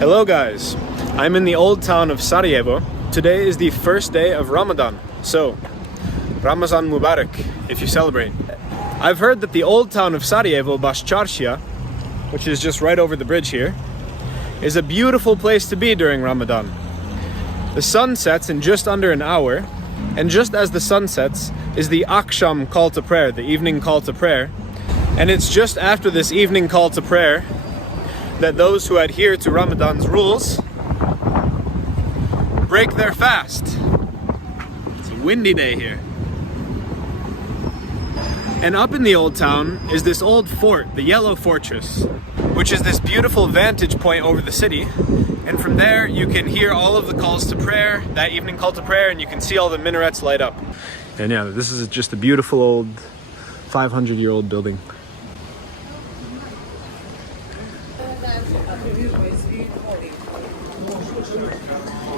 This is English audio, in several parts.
Hello guys, I'm in the old town of Sarajevo. Today is the first day of Ramadan, so Ramazan Mubarak if you celebrate. I've heard that the old town of Sarajevo, Başçarşija, which is just right over the bridge here, is a beautiful place to be during Ramadan. The sun sets in just under an hour, and just as the sun sets is the Akşam call to prayer, the evening call to prayer. And it's just after this evening call to prayer that those who adhere to Ramadan's rules break their fast. It's a windy day here. And up in the old town is this old fort, the Yellow Fortress, which is this beautiful vantage point over the city. And from there you can hear all of the calls to prayer, that evening call to prayer, and you can see all the minarets light up. And yeah, this is just a beautiful old 500-year-old building.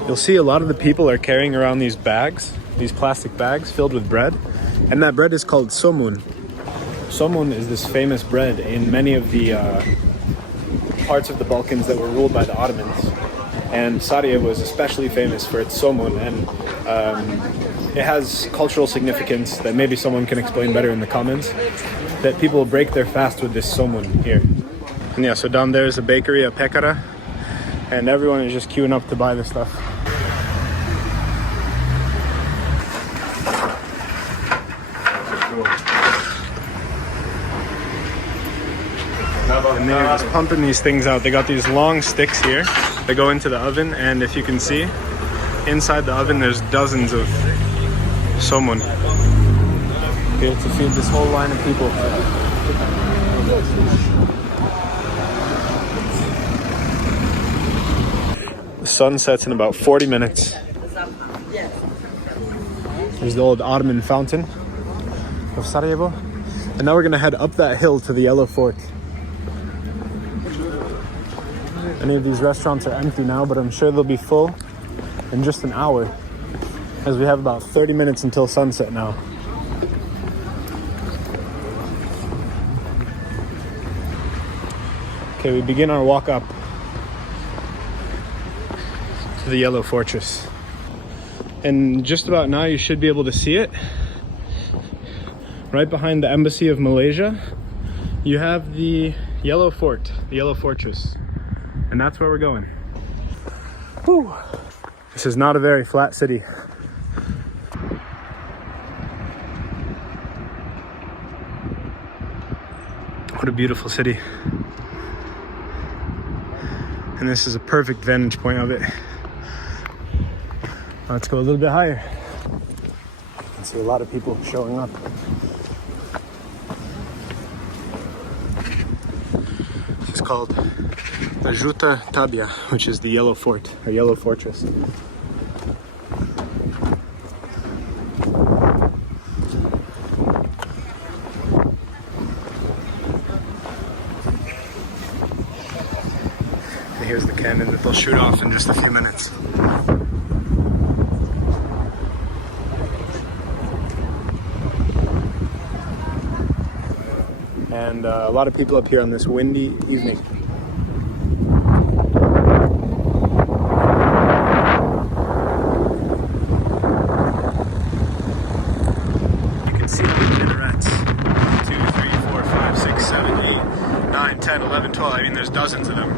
You'll see a lot of the people are carrying around these bags, these plastic bags filled with bread, and that bread is called somun. Somun is this famous bread in many of the parts of the Balkans that were ruled by the Ottomans, and Sarajevo is especially famous for its somun, and it has cultural significance that maybe someone can explain better in the comments, that people break their fast with this somun here. And yeah, so down there is a bakery, a pekara, and everyone is just queuing up to buy this stuff. And they're just pumping these things out. They got these long sticks here that go into the oven, and if you can see, inside the oven there's dozens of somun here to feed this whole line of people. The sun sets in about 40 minutes. There's the old Ottoman fountain of Sarajevo. And now we're gonna head up that hill to the Yellow Fort. Many of these restaurants are empty now, but I'm sure they'll be full in just an hour, as we have about 30 minutes until sunset now. Okay, we begin our walk up to the Yellow Fortress. And just about now you should be able to see it. Right behind the Embassy of Malaysia, you have the Yellow Fort, the Yellow Fortress. And that's where we're going. Whew. This is not a very flat city. What a beautiful city. And this is a perfect vantage point of it. Let's go a little bit higher. I can see a lot of people showing up. This is called the Žuta Tabja, which is the Yellow Fort, or Yellow Fortress. And here's the cannon that they'll shoot off in just a few minutes. And a lot of people up here on this windy evening. You can see the minarets. 2, 3, 4, 5, 6, 7, 8, 9, 10, 11, 12. I mean, there's dozens of them.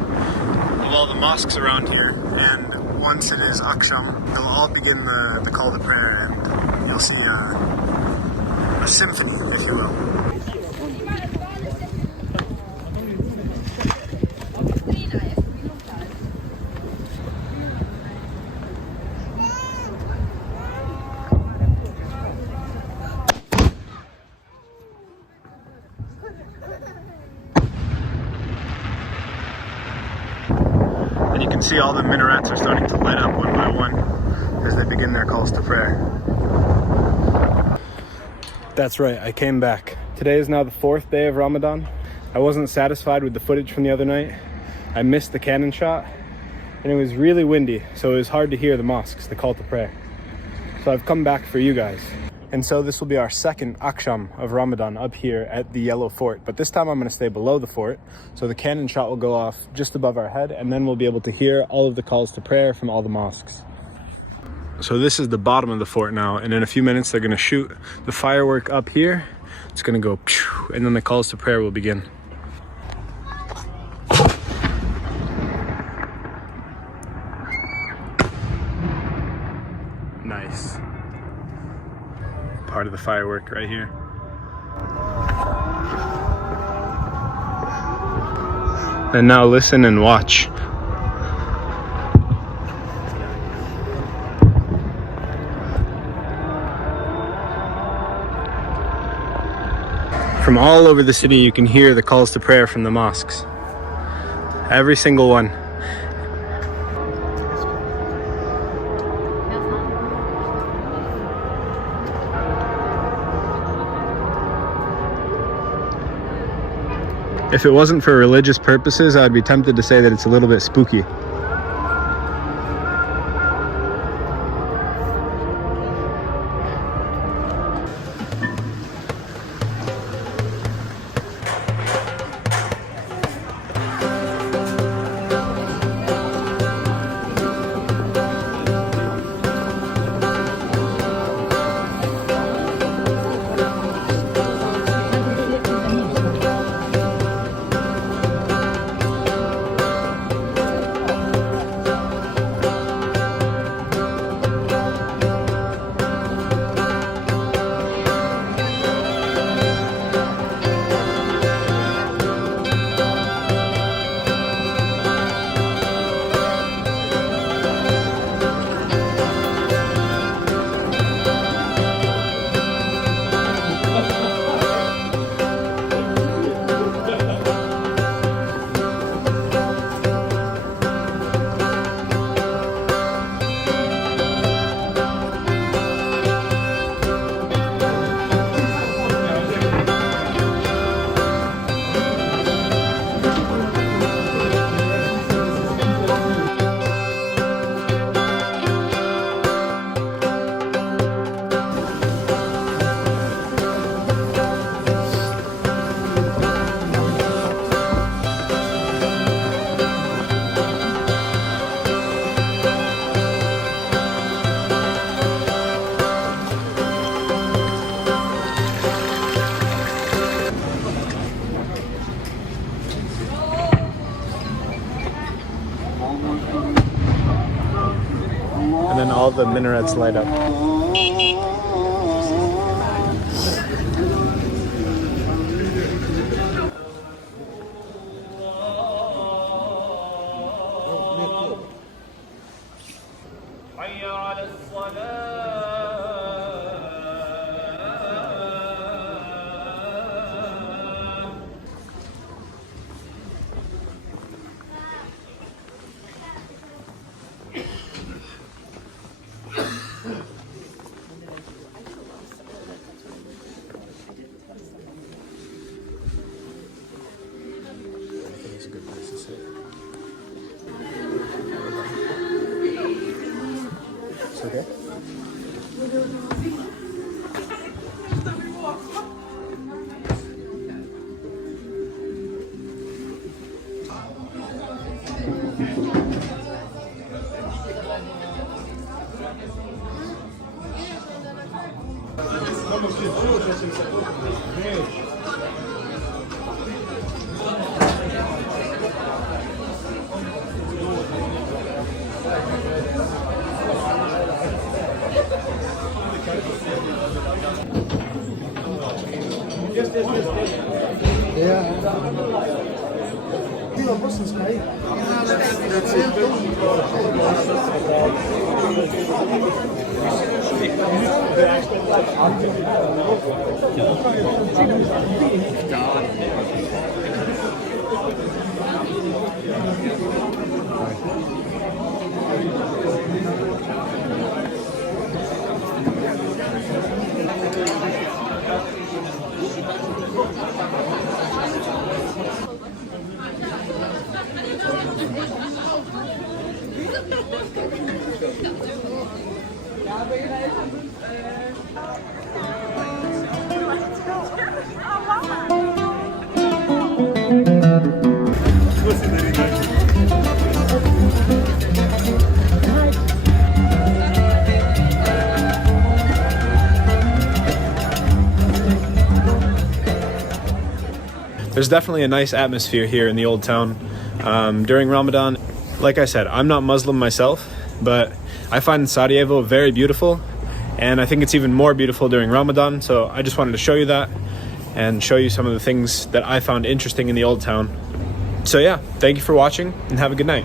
Of all the mosques around here. And once it is Akşam, they'll all begin the call to prayer, and you'll see a symphony, if you will. And you can see all the minarets are starting to light up one by one as they begin their calls to prayer. That's right, I came back. Today is now the 4th day of Ramadan. I wasn't satisfied with the footage from the other night. I missed the cannon shot, and it was really windy, so it was hard to hear the mosques, the call to prayer. So I've come back for you guys. And so this will be our second Aksham of Ramadan up here at the Yellow Fort. But this time I'm going to stay below the fort. So the cannon shot will go off just above our head, and then we'll be able to hear all of the calls to prayer from all the mosques. So this is the bottom of the fort now, and in a few minutes they're going to shoot the firework up here. It's going to go phew, and then the calls to prayer will begin. Nice. Part of the firework right here. And now listen and watch. From all over the city you can hear the calls to prayer from the mosques. Every single one. If it wasn't for religious purposes, I'd be tempted to say that it's a little bit spooky. And then all the minarets light up. It's a good place to sit. It's okay? There's definitely a nice atmosphere here in the old town during Ramadan. Like I said, I'm not Muslim myself, but I find Sarajevo very beautiful, and I think it's even more beautiful during Ramadan. So I just wanted to show you that and show you some of the things that I found interesting in the old town. So yeah, thank you for watching and have a good night.